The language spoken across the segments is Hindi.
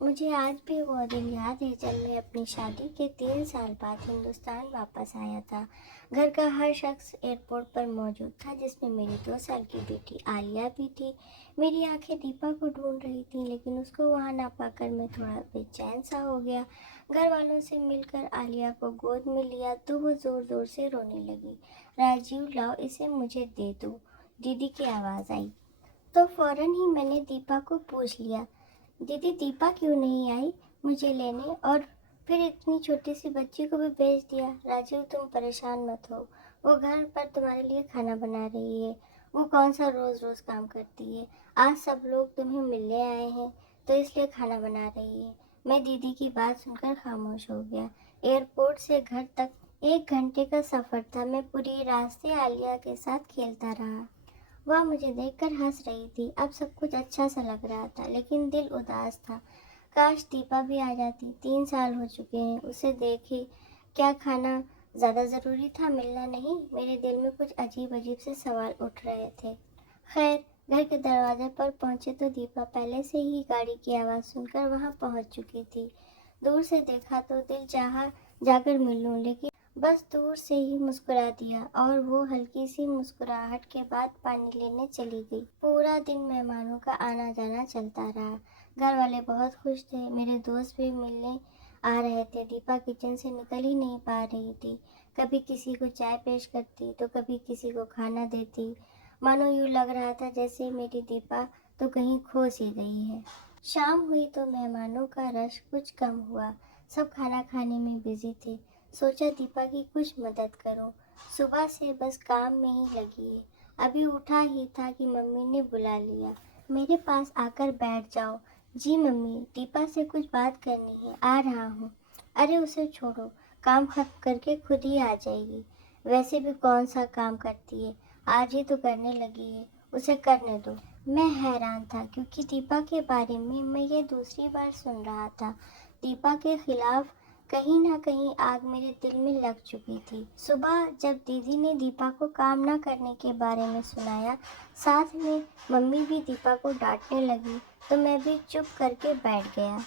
मुझे आज भी वो दिन याद है जब मैं अपनी शादी के 3 साल बाद हिंदुस्तान वापस आया था। घर का हर शख्स एयरपोर्ट पर मौजूद था, जिसमें मेरी 2 साल की बेटी आलिया भी थी। मेरी आंखें दीपा को ढूंढ रही थीं, लेकिन उसको वहां ना पाकर मैं थोड़ा बेचैन सा हो गया। घर वालों से मिलकर आलिया को गोद में लिया तो वो जोर जोर से रोने लगी। राजीव, लाओ इसे मुझे दे दो, दीदी की आवाज़ आई। तो फौरन ही मैंने दीपा को पूछ लिया, दीदी दीपा क्यों नहीं आई मुझे लेने, और फिर इतनी छोटी सी बच्ची को भी भेज दिया। राजीव, तुम परेशान मत हो, वो घर पर तुम्हारे लिए खाना बना रही है। वो कौन सा रोज रोज काम करती है। आज सब लोग तुम्हें मिलने आए हैं तो इसलिए खाना बना रही है। मैं दीदी की बात सुनकर खामोश हो गया। एयरपोर्ट से घर तक 1 घंटे का सफर था। मैं पूरी रास्ते आलिया के साथ खेलता रहा। वह मुझे देखकर हंस रही थी। अब सब कुछ अच्छा सा लग रहा था, लेकिन दिल उदास था। काश दीपा भी आ जाती। 3 साल हो चुके हैं उसे देखे। क्या खाना ज़्यादा ज़रूरी था, मिलना नहीं? मेरे दिल में कुछ अजीब अजीब से सवाल उठ रहे थे। खैर, घर के दरवाजे पर पहुंचे तो दीपा पहले से ही गाड़ी की आवाज़ सुनकर वहां पहुंच चुकी थी। दूर से देखा तो दिल चाहा जाकर मिल लूं, लेकिन बस दूर से ही मुस्कुरा दिया और वो हल्की सी मुस्कुराहट के बाद पानी लेने चली गई। पूरा दिन मेहमानों का आना जाना चलता रहा। घर वाले बहुत खुश थे। मेरे दोस्त भी मिलने आ रहे थे। दीपा किचन से निकल ही नहीं पा रही थी। कभी किसी को चाय पेश करती तो कभी किसी को खाना देती। मानो यूँ लग रहा था जैसे मेरी दीपा तो कहीं खो सी गई है। शाम हुई तो मेहमानों का रश कुछ कम हुआ। सब खाना खाने में बिजी थे। सोचा दीपा की कुछ मदद करूं। सुबह से बस काम में ही लगी है। अभी उठा ही था कि मम्मी ने बुला लिया, मेरे पास आकर बैठ जाओ। जी मम्मी, दीपा से कुछ बात करनी है, आ रहा हूँ। अरे उसे छोड़ो, काम खत्म करके खुद ही आ जाएगी। वैसे भी कौन सा काम करती है, आज ही तो करने लगी है, उसे करने दो। मैं हैरान था क्योंकि दीपा के बारे में मैं ये दूसरी बार सुन रहा था। दीपा के खिलाफ कहीं ना कहीं आग मेरे दिल में लग चुकी थी। सुबह जब दीदी ने दीपा को काम ना करने के बारे में सुनाया, साथ में मम्मी भी दीपा को डांटने लगी, तो मैं भी चुप करके बैठ गया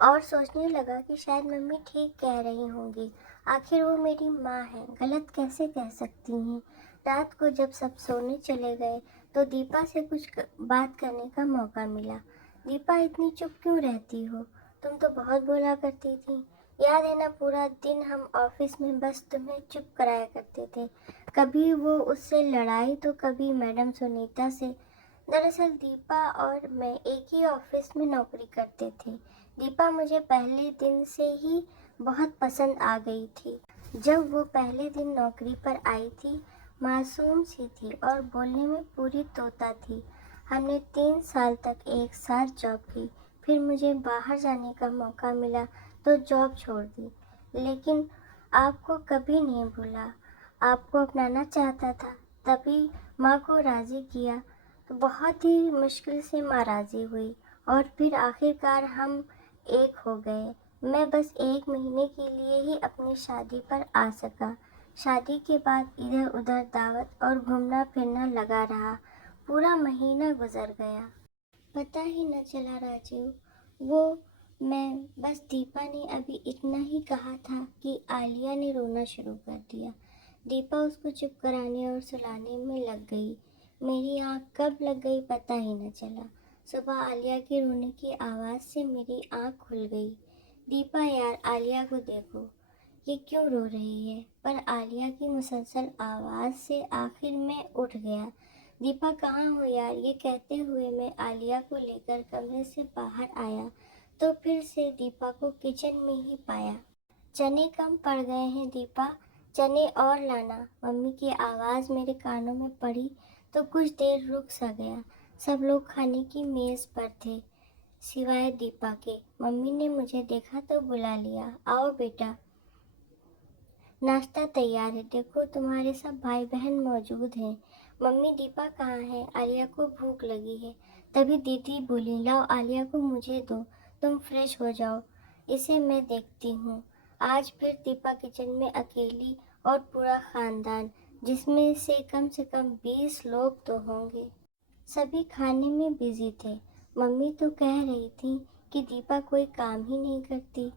और सोचने लगा कि शायद मम्मी ठीक कह रही होंगी। आखिर वो मेरी माँ है, गलत कैसे कह सकती हैं। रात को जब सब सोने चले गए तो दीपा से कुछ बात करने का मौका मिला। दीपा, इतनी चुप क्यों रहती हो? तुम तो बहुत बोला करती थी। याद है ना, पूरा दिन हम ऑफिस में बस तुम्हें चुप कराया करते थे। कभी वो उससे लड़ाई तो कभी मैडम सुनीता से। दरअसल दीपा और मैं एक ही ऑफिस में नौकरी करते थे। दीपा मुझे पहले दिन से ही बहुत पसंद आ गई थी। जब वो पहले दिन नौकरी पर आई थी, मासूम सी थी और बोलने में पूरी तोता थी। हमने 3 साल तक एक साथ जॉब की। फिर मुझे बाहर जाने का मौका मिला तो जॉब छोड़ दी, लेकिन आपको कभी नहीं भूला। आपको अपनाना चाहता था, तभी माँ को राज़ी किया। तो बहुत ही मुश्किल से माँ राज़ी हुई और फिर आखिरकार हम एक हो गए। मैं बस 1 महीने के लिए ही अपनी शादी पर आ सका। शादी के बाद इधर उधर दावत और घूमना फिरना लगा रहा। पूरा महीना गुजर गया, पता ही न चला राजीव। वो मैं बस दीपा ने अभी इतना ही कहा था कि आलिया ने रोना शुरू कर दिया। दीपा उसको चुप कराने और सुलाने में लग गई। मेरी आँख कब लग गई पता ही न चला। सुबह आलिया के रोने की आवाज़ से मेरी आँख खुल गई। दीपा यार, आलिया को देखो, ये क्यों रो रही है? पर आलिया की मुसलसल आवाज़ से आखिर मैं उठ गया। दीपा कहाँ हो यार? ये कहते हुए मैं आलिया को लेकर कमरे से बाहर आया तो फिर से दीपा को किचन में ही पाया। चने कम पड़ गए हैं दीपा, चने और लाना। मम्मी की आवाज़ मेरे कानों में पड़ी तो कुछ देर रुक सा गया। सब लोग खाने की मेज़ पर थे सिवाय दीपा के। मम्मी ने मुझे देखा तो बुला लिया, आओ बेटा, नाश्ता तैयार है, देखो तुम्हारे सब भाई बहन मौजूद हैं। मम्मी, दीपा कहाँ है? आलिया को भूख लगी है। तभी दीदी बोली, लाओ आलिया को मुझे दो, तुम फ्रेश हो जाओ, इसे मैं देखती हूँ। आज फिर दीपा किचन में अकेली और पूरा खानदान, जिसमें से कम 20 लोग तो होंगे। सभी खाने में बिजी थे। मम्मी तो कह रही थी कि दीपा कोई काम ही नहीं करती,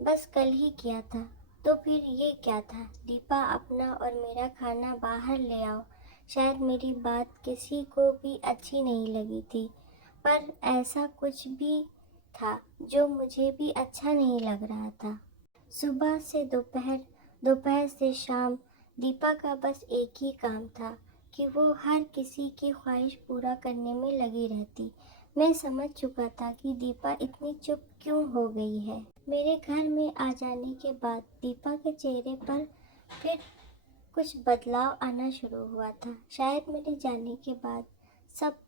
बस कल ही किया था। तो फिर ये क्या था? दीपा, अपना और मेरा खाना बाहर ले आओ। शायद मेरी बात किसी को भी अच्छी नहीं लगी थी, पर ऐसा कुछ भी था जो मुझे भी अच्छा नहीं लग रहा था। सुबह से दोपहर, दोपहर से शाम, दीपा का बस एक ही काम था कि वो हर किसी की ख्वाहिश पूरा करने में लगी रहती। मैं समझ चुका था कि दीपा इतनी चुप क्यों हो गई है। मेरे घर में आ जाने के बाद दीपा के चेहरे पर फिर कुछ बदलाव आना शुरू हुआ था। शायद मेरे जाने के बाद सब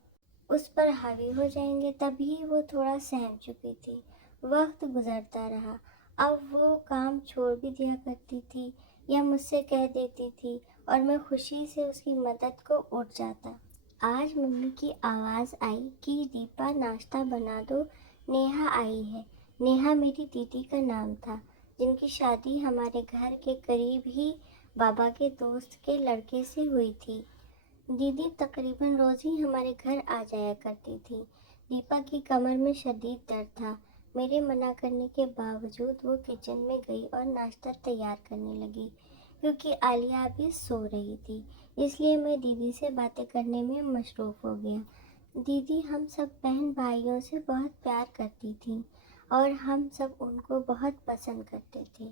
उस पर हावी हो जाएंगे, तभी वो थोड़ा सहम चुकी थी। वक्त गुजरता रहा। अब वो काम छोड़ भी दिया करती थी या मुझसे कह देती थी और मैं खुशी से उसकी मदद को उठ जाता। आज मम्मी की आवाज़ आई कि दीपा, नाश्ता बना दो, नेहा आई है। नेहा मेरी दीदी का नाम था, जिनकी शादी हमारे घर के करीब ही बाबा के दोस्त के लड़के से हुई थी। दीदी तकरीबन रोज ही हमारे घर आ जाया करती थी। दीपा की कमर में शदीद दर्द था। मेरे मना करने के बावजूद वो किचन में गई और नाश्ता तैयार करने लगी। क्योंकि आलिया अभी सो रही थी, इसलिए मैं दीदी से बातें करने में मशरूफ़ हो गया। दीदी हम सब बहन भाइयों से बहुत प्यार करती थी और हम सब उनको बहुत पसंद करते थे।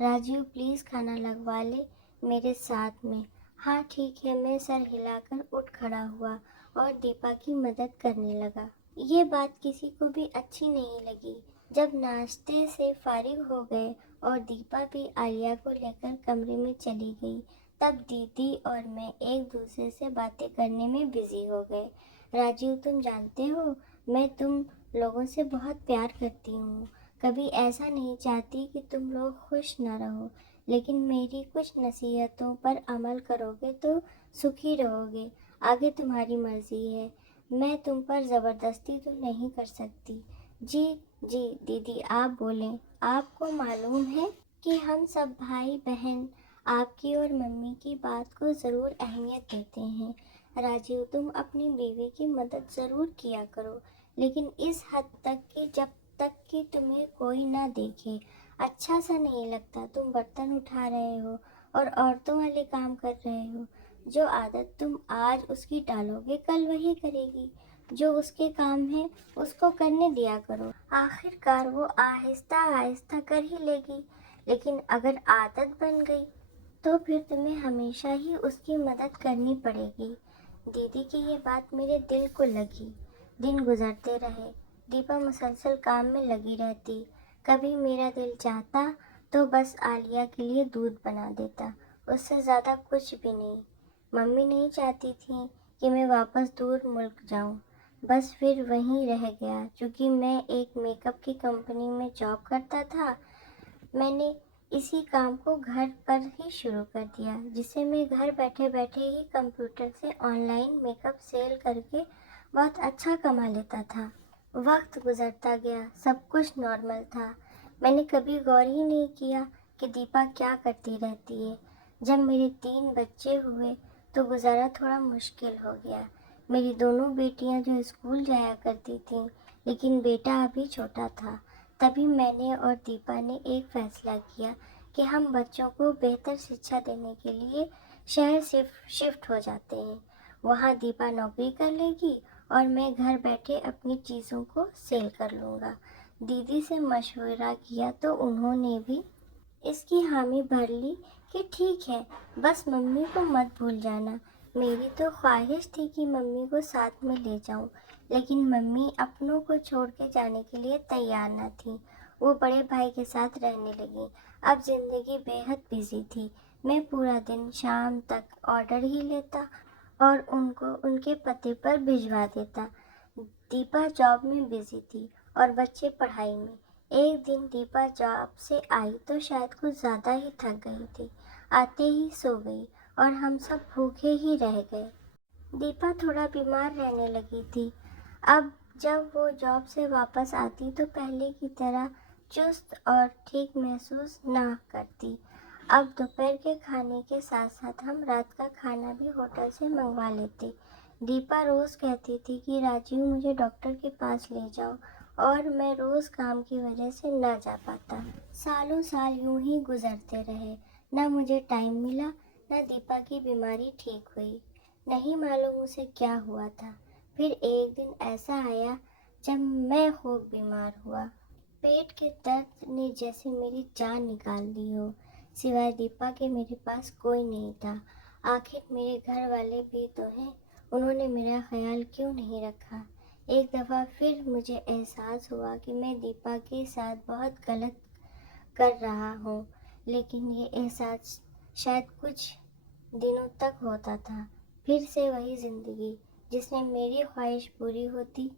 राजीव, प्लीज़ खाना लगवा ले मेरे साथ में। हाँ ठीक है। मैं सर हिलाकर उठ खड़ा हुआ और दीपा की मदद करने लगा। ये बात किसी को भी अच्छी नहीं लगी। जब नाश्ते से फारिग हो गए और दीपा भी आलिया को लेकर कमरे में चली गई, तब दीदी और मैं एक दूसरे से बातें करने में बिजी हो गए। राजीव, तुम जानते हो, मैं तुम लोगों से बहुत प्यार करती हूँ। कभी ऐसा नहीं चाहती कि तुम लोग खुश न रहो, लेकिन मेरी कुछ नसीहतों पर अमल करोगे तो सुखी रहोगे। आगे तुम्हारी मर्जी है। मैं तुम पर ज़बरदस्ती तो नहीं कर सकती। जी जी दीदी, आप बोलें। आपको मालूम है कि हम सब भाई बहन आपकी और मम्मी की बात को ज़रूर अहमियत देते हैं। राजीव, तुम अपनी बीवी की मदद ज़रूर किया करो, लेकिन इस हद तक कि जब तक कि तुम्हें कोई ना देखे। अच्छा सा नहीं लगता तुम बर्तन उठा रहे हो और औरतों वाले काम कर रहे हो। जो आदत तुम आज उसकी टालोगे, कल वही करेगी। जो उसके काम है उसको करने दिया करो। आखिरकार वो आहिस्ता आहिस्ता कर ही लेगी। लेकिन अगर आदत बन गई तो फिर तुम्हें हमेशा ही उसकी मदद करनी पड़ेगी। दीदी की ये बात मेरे दिल को लगी। दिन गुजरते रहे। दीपा मुसलसल काम में लगी रहती। कभी मेरा दिल चाहता तो बस आलिया के लिए दूध बना देता, उससे ज़्यादा कुछ भी नहीं। मम्मी नहीं चाहती थी कि मैं वापस दूर मुल्क जाऊं, बस फिर वहीं रह गया। क्योंकि मैं एक मेकअप की कंपनी में जॉब करता था, मैंने इसी काम को घर पर ही शुरू कर दिया, जिसे मैं घर बैठे बैठे ही कंप्यूटर से ऑनलाइन मेकअप सेल करके बहुत अच्छा कमा लेता था। वक्त गुजरता गया, सब कुछ नॉर्मल था। मैंने कभी गौर ही नहीं किया कि दीपा क्या करती रहती है। जब मेरे 3 बच्चे हुए तो गुजारा थोड़ा मुश्किल हो गया। मेरी दोनों बेटियां जो स्कूल जाया करती थीं, लेकिन बेटा अभी छोटा था। तभी मैंने और दीपा ने एक फैसला किया कि हम बच्चों को बेहतर शिक्षा देने के लिए शहर से शिफ्ट हो जाते हैं। वहाँ दीपा नौकरी कर लेगी और मैं घर बैठे अपनी चीज़ों को सेल कर लूँगा। दीदी से मशवरा किया तो उन्होंने भी इसकी हामी भर ली कि ठीक है, बस मम्मी को मत भूल जाना। मेरी तो ख्वाहिश थी कि मम्मी को साथ में ले जाऊं, लेकिन मम्मी अपनों को छोड़ के जाने के लिए तैयार न थी। वो बड़े भाई के साथ रहने लगी। अब जिंदगी बेहद बिजी थी। मैं पूरा दिन शाम तक ऑर्डर ही लेता और उनको उनके पते पर भिजवा देता। दीपा जॉब में बिजी थी और बच्चे पढ़ाई में। एक दिन दीपा जॉब से आई तो शायद कुछ ज़्यादा ही थक गई थी। आते ही सो गई और हम सब भूखे ही रह गए। दीपा थोड़ा बीमार रहने लगी थी। अब जब वो जॉब से वापस आती तो पहले की तरह चुस्त और ठीक महसूस ना करती। अब दोपहर के खाने के साथ साथ हम रात का खाना भी होटल से मंगवा लेते। दीपा रोज़ कहती थी कि राजीव, मुझे डॉक्टर के पास ले जाओ और मैं रोज़ काम की वजह से ना जा पाता। सालों साल यूं ही गुजरते रहे, ना मुझे टाइम मिला, ना दीपा की बीमारी ठीक हुई। नहीं मालूम उसे क्या हुआ था। फिर एक दिन ऐसा आया जब मैं खूब बीमार हुआ। पेट के दर्द ने जैसे मेरी जान निकाल दी हो। सिवाय दीपा के मेरे पास कोई नहीं था। आखिर मेरे घर वाले भी तो हैं, उन्होंने मेरा ख्याल क्यों नहीं रखा। एक दफ़ा फिर मुझे एहसास हुआ कि मैं दीपा के साथ बहुत गलत कर रहा हूँ, लेकिन ये एहसास शायद कुछ दिनों तक होता था। फिर से वही ज़िंदगी जिसमें मेरी ख्वाहिश पूरी होती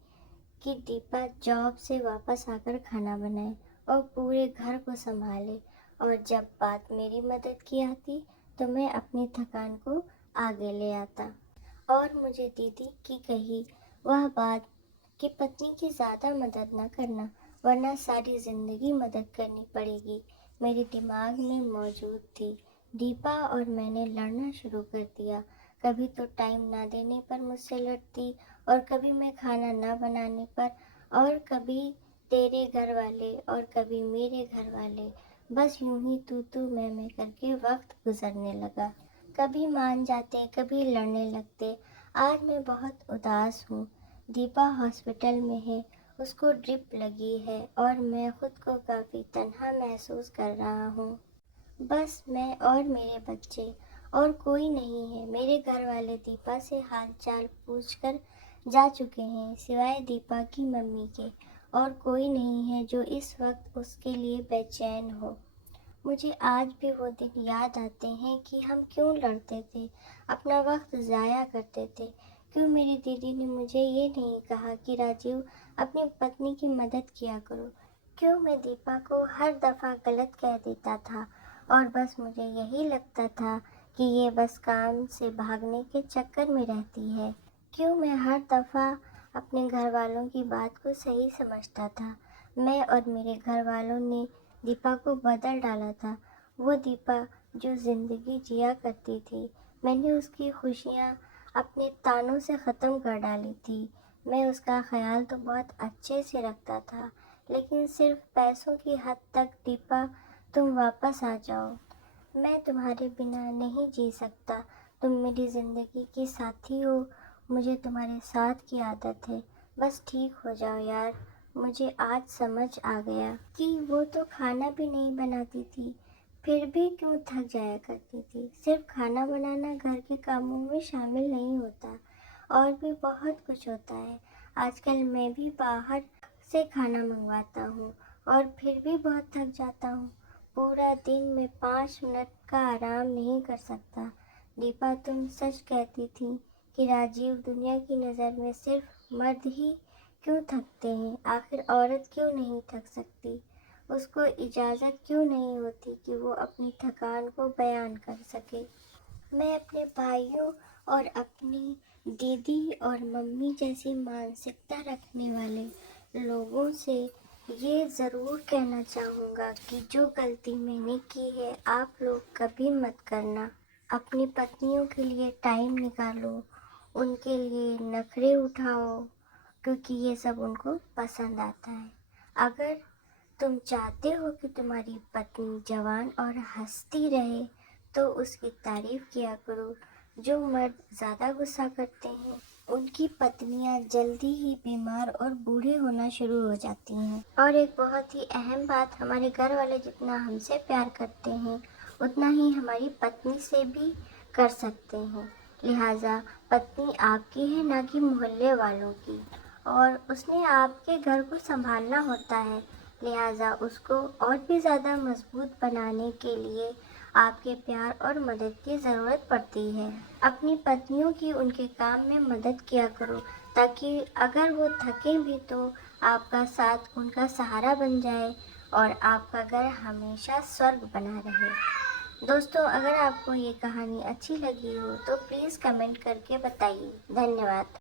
कि दीपा जॉब से वापस आकर खाना बनाए और पूरे घर को संभाले, और जब बात मेरी मदद की आती तो मैं अपनी थकान को आगे ले आता। और मुझे दीदी की कही वह बात कि पत्नी की ज़्यादा मदद न करना, वरना सारी ज़िंदगी मदद करनी पड़ेगी, मेरे दिमाग में मौजूद थी। दीपा और मैंने लड़ना शुरू कर दिया। कभी तो टाइम ना देने पर मुझसे लड़ती, और कभी मैं खाना ना बनाने पर, और कभी तेरे घर वाले और कभी मेरे घर वाले। बस यूं ही तू मैं करके वक्त गुजरने लगा। कभी मान जाते, कभी लड़ने लगते। आज मैं बहुत उदास हूँ। दीपा हॉस्पिटल में है, उसको ड्रिप लगी है, और मैं खुद को काफ़ी तन्हा महसूस कर रहा हूँ। बस मैं और मेरे बच्चे, और कोई नहीं है। मेरे घर वाले दीपा से हाल चाल पूछकर जा चुके हैं, सिवाय दीपा की मम्मी के, और कोई नहीं है जो इस वक्त उसके लिए बेचैन हो। मुझे आज भी वो दिन याद आते हैं कि हम क्यों लड़ते थे, अपना वक्त ज़ाया करते थे। क्यों मेरी दीदी ने मुझे ये नहीं कहा कि राजीव, अपनी पत्नी की मदद किया करो। क्यों मैं दीपा को हर दफ़ा गलत कह देता था, और बस मुझे यही लगता था कि ये बस काम से भागने के चक्कर में रहती है। क्यों मैं हर दफ़ा अपने घर वालों की बात को सही समझता था। मैं और मेरे घर वालों ने दीपा को बदल डाला था। वो दीपा जो ज़िंदगी जिया करती थी, मैंने उसकी खुशियाँ अपने तानों से ख़त्म कर डाली थी। मैं उसका ख्याल तो बहुत अच्छे से रखता था, लेकिन सिर्फ पैसों की हद तक। दीपा, तुम वापस आ जाओ, मैं तुम्हारे बिना नहीं जी सकता। तुम मेरी ज़िंदगी की साथी हो, मुझे तुम्हारे साथ की आदत है। बस ठीक हो जाओ यार। मुझे आज समझ आ गया कि वो तो खाना भी नहीं बनाती थी, फिर भी क्यों थक जाया करती थी। सिर्फ खाना बनाना घर के कामों में शामिल नहीं होता, और भी बहुत कुछ होता है। आजकल मैं भी बाहर से खाना मंगवाता हूँ, और फिर भी बहुत थक जाता हूँ। पूरा दिन में 5 मिनट का आराम नहीं कर सकता। दीपा, तुम सच कहती थी कि राजीव दुनिया की नज़र में सिर्फ मर्द ही क्यों थकते हैं। आखिर औरत क्यों नहीं थक सकती? उसको इजाज़त क्यों नहीं होती कि वो अपनी थकान को बयान कर सके? मैं अपने भाइयों और अपनी दीदी और मम्मी जैसी मानसिकता रखने वाले लोगों से ये ज़रूर कहना चाहूँगा कि जो गलती मैंने की है, आप लोग कभी मत करना। अपनी पत्नियों के लिए टाइम निकालो, उनके लिए नखरे उठाओ, क्योंकि ये सब उनको पसंद आता है। अगर तुम चाहते हो कि तुम्हारी पत्नी जवान और हंसती रहे, तो उसकी तारीफ किया करो। जो मर्द ज़्यादा गुस्सा करते हैं, उनकी पत्नियां जल्दी ही बीमार और बूढ़ी होना शुरू हो जाती हैं। और एक बहुत ही अहम बात, हमारे घर वाले जितना हमसे प्यार करते हैं, उतना ही हमारी पत्नी से भी कर सकते हैं। लिहाजा पत्नी आपकी है, ना कि मोहल्ले वालों की, और उसने आपके घर को संभालना होता है। लिहाजा उसको और भी ज़्यादा मजबूत बनाने के लिए आपके प्यार और मदद की ज़रूरत पड़ती है। अपनी पत्नियों की उनके काम में मदद किया करो, ताकि अगर वो थकें भी तो आपका साथ उनका सहारा बन जाए, और आपका घर हमेशा स्वर्ग बना रहे। दोस्तों, अगर आपको ये कहानी अच्छी लगी हो तो प्लीज़ कमेंट करके बताइए। धन्यवाद।